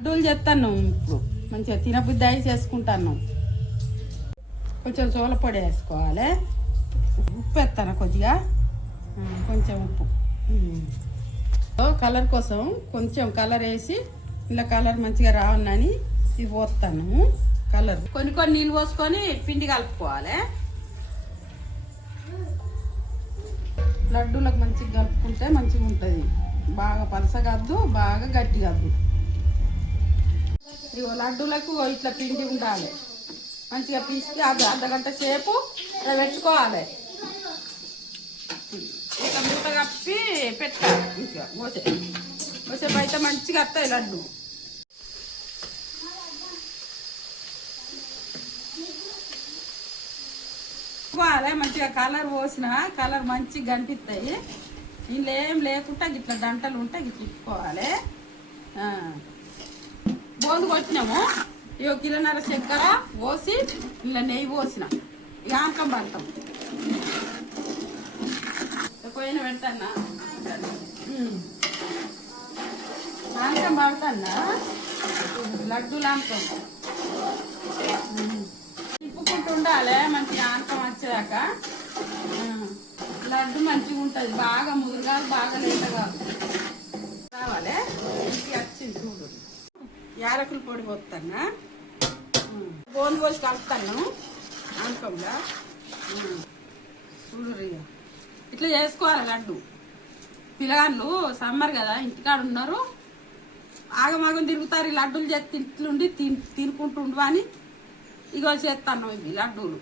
లడ్డూలు చేస్తాను ఇప్పుడు మంచిగా తినబుద్ధి అయి చేసుకుంటాను. కొంచెం సోల పొడి వేసుకోవాలి, ఉప్పు వేస్తాను కొద్దిగా, కొంచెం ఉప్పు, కలర్ కోసం కొంచెం కలర్ వేసి ఇలా కలర్ మంచిగా రావని ఇది పోస్తాను. కలర్ కొన్ని కొన్ని నీళ్ళు పోసుకొని పిండి కలుపుకోవాలి. లడ్డూలకు మంచిగా కలుపుకుంటే మంచిగా ఉంటుంది. బాగా పలసగద్దు, బాగా గట్టిగద్దు. ఇగో లడ్డూలకు ఇట్లా పిండి ఉండాలి. మంచిగా పిసికి అర్ధగంట సేపు పెట్టుకోవాలి. ఇట్లా మూట కప్పి పెట్టాలి. ఇంకా కోసేపు అయితే మంచిగా వస్తాయి లడ్డు. మంచిగా కలర్ పోసిన కలర్ మంచిగా కనిపిస్తాయి. ఇంట్లో ఏం లేకుండా ఇట్లా దంటలు ఉంటే ఇట్లా ఇప్పుకోవాలి. బోందు కొట్టినాము. ఇక కిలోన్నర చక్కెర పోసి ఇలా నెయ్యి పోసిన ఇక ఆనకం పడతాం. పోయిన పెడతానా ఆనకం పడతానా లడ్డూలు ఆనకం తిప్పుకుంటూ ఉండాలి. మంచిగా ఆనకం వచ్చేదాకా లడ్డు మంచిగా ఉంటుంది. బాగా ముదురుగా బాగా లేతగా రావాలి. వచ్చింది చూడు. యాలకుల పొడి పోతాను, బోన్ పోసి కలుపుతాను ఆనకంగా. చూడు ఇట్లా చేసుకోవాలి లడ్డు. పిల్లగాళ్ళు సమ్మర్ కదా ఇంటికాడ ఉన్నారు, ఆగమాగం తిరుగుతారు. ఈ లడ్డూలు చేసి ఇంట్లుండి తినుకుంటూ ఉండవా అని ఇగో చేస్తాను ఇవి లడ్డూలు.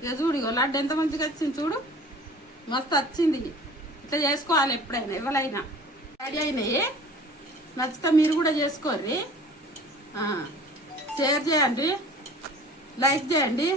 ఇక చూడు, ఇగో లడ్డు ఎంత మంచిగా వచ్చింది చూడు, మస్తు వచ్చింది. ఇట్లా చేసుకోవాలి ఎప్పుడైనా ఎవరైనా. రెడీ అయినాయి. నచ్చితే మీరు కూడా చేసుకోర్రి, షేర్ చేయండి, లైక్ చేయండి.